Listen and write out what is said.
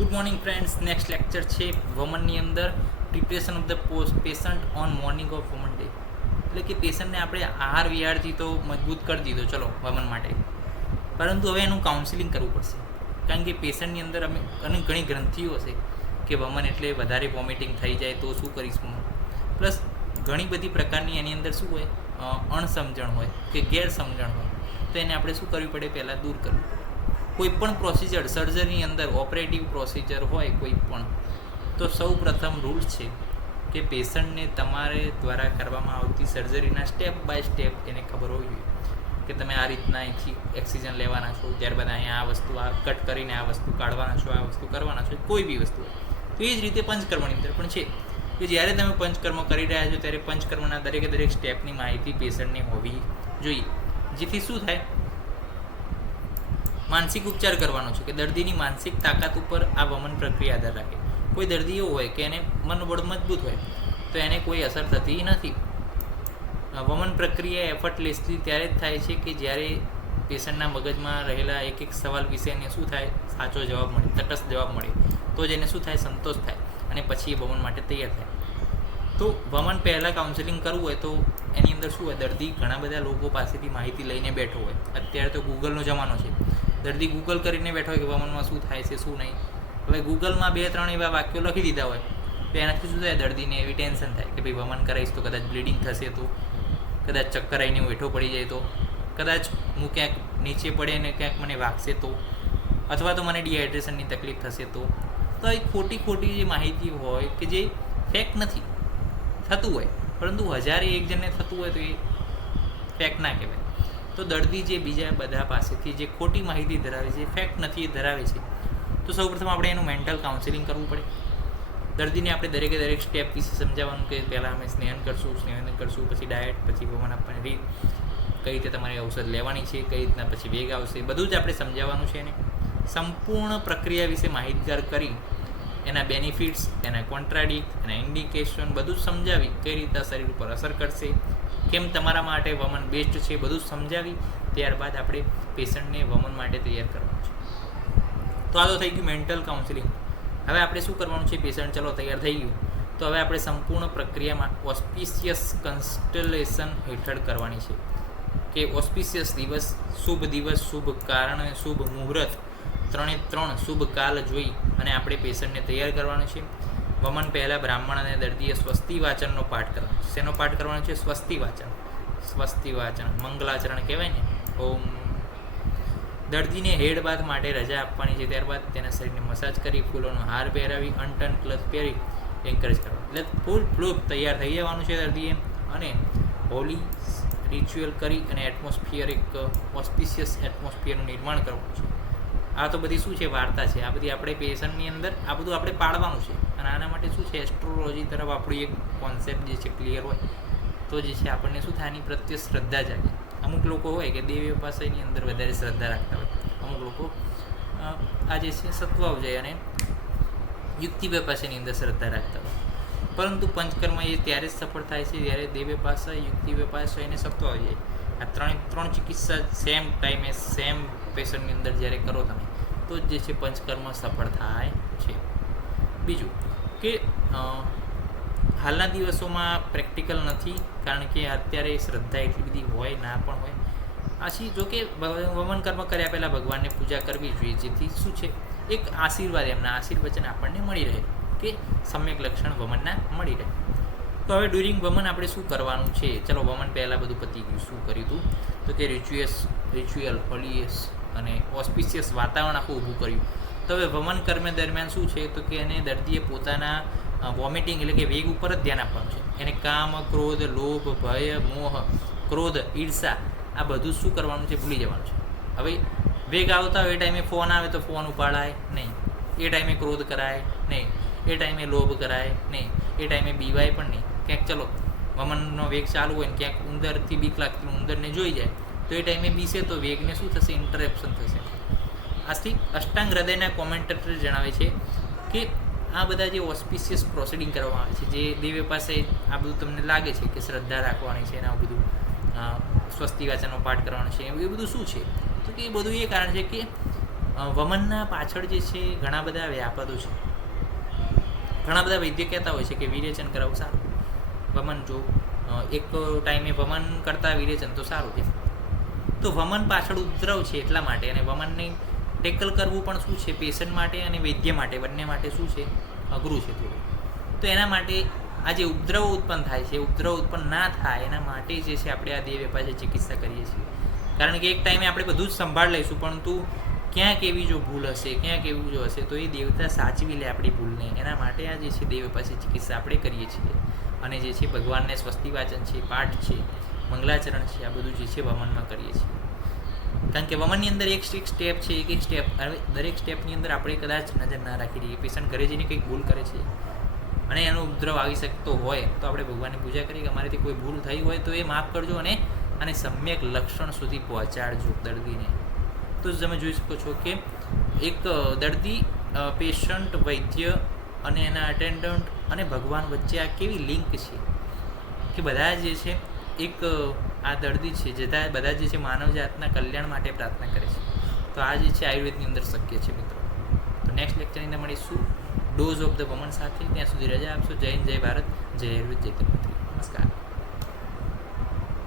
Good morning friends. Next lecture છે વમનની અંદર preparation of the patient on morning of vaman day. એટલે કે પેશન્ટને આપણે આહાર વિહારથી તો મજબૂત કરી દીધો ચલો વમન માટે, પરંતુ હવે એનું કાઉન્સિલિંગ કરવું પડશે. કારણ કે પેશન્ટની અંદર અમે અને ઘણી ગ્રંથિઓ છે કે વમન એટલે વધારે વોમિટિંગ થઈ જાય તો શું કરીશું, પ્લસ ઘણી બધી પ્રકારની એની અંદર શું હોય, અણસમજણ હોય કે ગેરસમજણ હોય, તો એને આપણે શું કરવી પડે, પહેલાં દૂર કરવું. કોઈ પણ પ્રોસિજર સર્જરીની અંદર ઓપરેટિવ પ્રોસિજર હોય કોઈ પણ, તો સૌ પ્રથમ રૂલ છે કે પેશન્ટને તમારે દ્વારા કરવામાં આવતી સર્જરીના સ્ટેપ બાય સ્ટેપ એને ખબર હોવી જોઈએ કે તમે આ રીતના અહીંથી એક્સિજન લેવાના છો, ત્યારબાદ અહીંયા આ વસ્તુ આ કટ કરીને આ વસ્તુ કાઢવાના છો, આ વસ્તુ કરવાના છો, કોઈ બી વસ્તુ. તો એ જ રીતે પંચકર્મની અંદર પણ છે કે જ્યારે તમે પંચકર્મ કરી રહ્યા છો ત્યારે પંચકર્મના દરેક સ્ટેપની માહિતી પેશન્ટને હોવી જોઈએ, જેથી શું થાય, માનસિક ઉપચાર કરવાનો છે કે દર્દીની માનસિક તાકાત ઉપર આ વમન પ્રક્રિયા આધાર રાખે. કોઈ દર્દી એવો હોય કે એને મનોબળ મજબૂત હોય તો એને કોઈ અસર થતી નથી. વમન પ્રક્રિયા એફર્ટલેસલી ત્યારે જ થાય છે કે જ્યારે પેશન્ટના મગજમાં રહેલા એક સવાલ વિશે એને શું થાય, સાચો જવાબ મળે, તટસ્થ જવાબ મળે, તો જ એને શું થાય, સંતોષ થાય અને પછી એ વમન માટે તૈયાર થાય. તો વમન પહેલાં કાઉન્સેલિંગ કરવું હોય તો એની અંદર શું હોય, દર્દી ઘણા બધા લોકો પાસેથી માહિતી લઈને બેઠો હોય. અત્યારે તો ગૂગલનો જમાનો છે, દર્દી ગૂગલ કરીને બેઠો હોય કે વમનમાં શું થાય છે શું નહીં. હવે ગૂગલમાં 2-3 એવા વાક્યો લખી દીધા હોય તો એનાથી શું થાય, દર્દીને એવી ટેન્શન થાય કે ભાઈ વમન કરાવીશ તો કદાચ બ્લીડિંગ થશે, તો કદાચ ચક્કર આવીને હું હેઠો પડી જાય તો, કદાચ હું ક્યાંક નીચે પડે ને ક્યાંક મને વાગશે તો, અથવા તો મને ડિહાઇડ્રેશનની તકલીફ થશે તો એ ખોટી જે માહિતી હોય કે જે ફેક નથી, થતું હોય પરંતુ 1001 જણને થતું હોય તો એ ફેક ના કહેવાય. તો દર્દી જે બીજા બધા પાસેથી જે ખોટી માહિતી ધરાવે છે, ફેક્ટ નથી એ ધરાવે છે, તો સૌપ્રથમ આપણે એનું મેન્ટલ કાઉન્સેલિંગ કરવું પડે. દર્દીને આપણે દરેક સ્ટેપ વિશે સમજાવવાનું કે પહેલાં અમે સ્નેહન કરશું, પછી ડાયટ, પછી વમન આપવાની રીત, કઈ રીતે તમારી ઔષધ લેવાની છે, કઈ રીતના પછી વેગ આવશે, બધું જ આપણે સમજાવવાનું છે. એને સંપૂર્ણ પ્રક્રિયા વિશે માહિતગાર કરી એના બેનિફિટ્સ, એના કોન્ટ્રાડિક્ટ, એના ઇન્ડિકેશન બધું જ સમજાવી કઈ રીતે શરીર ઉપર અસર કરશે, કેમ તમારા માટે વમન બેસ્ટ છે, બધું સમજાવી ત્યારબાદ આપણે પેશન્ટને વમન માટે તૈયાર કરવાનું છે. તો આ તો થઈ ગયું મેન્ટલ કાઉન્સિલિંગ. હવે આપણે શું કરવાનું છે, પેશન્ટ ચલો તૈયાર થઈ ગયું તો હવે આપણે સંપૂર્ણ પ્રક્રિયામાં ઓસ્પિશિયસ કન્સ્ટલેશન હેઠળ કરવાની છે કે ઓસ્પિશિયસ દિવસ, શુભ કારણ, શુભ મુહૂર્ત, 3 શુભ કાલ જોઈ અને આપણે પેશન્ટને તૈયાર કરવાનું છે. વમન પહેલાં બ્રાહ્મણ અને દર્દીએ સ્વસ્તિ વાચનનો પાઠ કરવાનો છે. શેનો પાઠ કરવાનો છે? સ્વસ્તિ વાચન, મંગલાચરણ કહેવાય ને, ઓમ. દર્દીને હેડ બાથ માટે રજા આપવાની છે. ત્યારબાદ તેના શરીરને મસાજ કરી, ફૂલોનો હાર પહેરાવી, અનટન ક્લચ પહેરી એન્કરેજ કરવાનું. એટલે ફૂલ ફ્લૂપ તૈયાર થઈ જવાનું છે દર્દીએ, અને હોલી રિચ્યુઅલ કરી અને ઓસ્પિશિયસ એટમોસ્ફિયરનું નિર્માણ કરવાનું છે. આ તો બધી શું છે, વાર્તા છે. આ બધી આપણે પેશન્ટની અંદર આ બધું આપણે પાડવાનું છે. અને આના માટે શું છે, એસ્ટ્રોલોજી તરફ આપણું એક કોન્સેપ્ટ જે છે ક્લિયર હોય તો જે છે આપણને શું થાય, આની પ્રત્યે શ્રદ્ધા જાગે. અમુક લોકો હોય કે દેવી ઉપાસનાની અંદર વધારે શ્રદ્ધા રાખતા હોય, અમુક લોકો આ જે છે સત્વાવજય અને યુક્તિ વ્યપાસની અંદર શ્રદ્ધા રાખતા હોય. પરંતુ પંચકર્મ એ ત્યારે જ સફળ થાય છે જ્યારે દેવી પાસા, યુક્તિ વ્યપાસા અને સત્વાવજય આ ત્રણ ચિકિત્સા સેમ ટાઈમે સેમ પેશન્ટની અંદર જ્યારે કરો તમે તો જે છે પંચકર્મ સફળ થાય છે. બીજું કે હાલના દિવસોમાં પ્રેક્ટિકલ નથી, કારણ કે અત્યારે શ્રદ્ધા એટલી બધી હોય ના પણ હોય. આથી જો કે વમન કર્મ કર્યા પહેલાં ભગવાનને પૂજા કરવી જોઈએ, જેથી શું છે, એક આશીર્વાદ, એમના આશીર્વચન આપણને મળી રહે કે સમ્યક લક્ષણ વમનના મળી રહે. તો હવે ડ્યુરિંગ વમન આપણે શું કરવાનું છે? ચલો વમન પહેલાં બધું પતી ગયું, શું કર્યું હતું તો કે રિચ્યુઅલ, હોલિયસ અને ઓસ્પિશિયસ વાતાવરણ આખું ઊભું કર્યું. તો હવે વમન કર્મ દરમિયાન શું છે તો કે એને દર્દીએ પોતાના વોમિટિંગ એટલે કે વેગ ઉપર જ ધ્યાન આપવાનું છે. એને કામ, ક્રોધ, લોભ, ભય, મોહ, ક્રોધ, ઈર્ષા આ બધું શું કરવાનું છે, ભૂલી જવાનું છે. હવે વેગ આવતા હોય એ ટાઈમે ફોન આવે તો ફોન ઉપાડાય નહીં, એ ટાઈમે ક્રોધ કરાય નહીં, એ ટાઈમે લોભ કરાય નહીં, એ ટાઈમે બીવાય પણ નહીં. ક્યાંક ચલો વમનનો વેગ ચાલુ હોય ને ક્યાંક ઉંદરથી બીક લાગતી, ઉંદરને જોઈ જાય તો એ ટાઈમે બીસે તો વેગને શું થશે, ઇન્ટરપ્શન થશે. આથી અષ્ટાંગ હૃદયના કોમેન્ટેટર જણાવે છે કે આ બધા જે ઓસ્પિશિયસ પ્રોસિડિંગ કરવામાં આવે છે, જે દેવી પાસે આ બધું તમને લાગે છે કે શ્રદ્ધા રાખવાની છે, અને આ બધું સ્વસ્તિ વાચનનો પાઠ કરવાનો છે, એ બધું શું છે તો કે એ બધું એ કારણ છે કે વમનના પાછળ જે છે ઘણા બધા વ્યાપદો છે. ઘણા બધા વૈદ્ય કહેતા હોય છે કે વિરેચન કરાવવું સારું. વમન જો એક ટાઈમે વમન કરતાં વિરેચન તો સારું છે. તો વમન પાછળ ઉપદ્રવ છે એટલા માટે, અને વમનને ટેકલ કરવું પણ શું છે પેશન્ટ માટે અને વૈદ્ય માટે બંને માટે શું છે અઘરું છે થોડું. તો એના માટે આ જે ઉપદ્રવ ઉત્પન્ન થાય છે, ઉપદ્રવ ઉત્પન્ન ના થાય એના માટે જે છે આપણે આ દેહ વેપારની ચિકિત્સા કરીએ છીએ. કારણ કે એક ટાઈમે આપણે બધું જ સંભાળ લઈશું, પરંતુ ક્યાંક એવી જો ભૂલ હશે, ક્યાંક એવું જો હશે તો એ દેવતા સાચવી લે આપણી ભૂલને. એના માટે આ જે છે દેહ વેપારની ચિકિત્સા આપણે કરીએ છીએ. અને જે છે ભગવાનને સ્વસ્તિ વાચન છે, પાઠ છે, મંગલાચરણ છે, આ બધું જે છે વમનમાં કરીએ છીએ. કારણ કે વમનની અંદર એક સ્ટેપ છે, એક સ્ટેપ, હવે દરેક સ્ટેપની અંદર આપણે કદાચ નજર ના રાખી દઈએ, પેશન્ટ ઘરે જઈને કંઈક ભૂલ કરે છે અને એનો ઉપદ્રવ આવી શકતો હોય તો આપણે ભગવાનની પૂજા કરીએ કે અમારેથી કોઈ ભૂલ થઈ હોય તો એ માફ કરજો અને સમ્યક લક્ષણ સુધી પહોંચાડજો દર્દીને. તો તમે જોઈ શકો છો કે એક દર્દી, પેશન્ટ, વૈદ્ય અને એના અટેન્ડન્ટ અને ભગવાન વચ્ચે આ કેવી લિંક છે કે બધા જે છે એક આ દર્દી છે બધા જે છે માનવ જાતના કલ્યાણ માટે પ્રાર્થના કરે છે. તો આ જે છે આયુર્વેદની અંદર શક્ય છે મિત્રો. તો નેક્સ્ટ લેક્ચરની અંદર મળીશું ડોઝ ઓફ ધ વમન સાથે. ત્યાં સુધી રજા આપશો. જય હિન્દ, જય ભારત, જય આયુર્વેદ, જય તિરુપતિ. નમસ્કાર.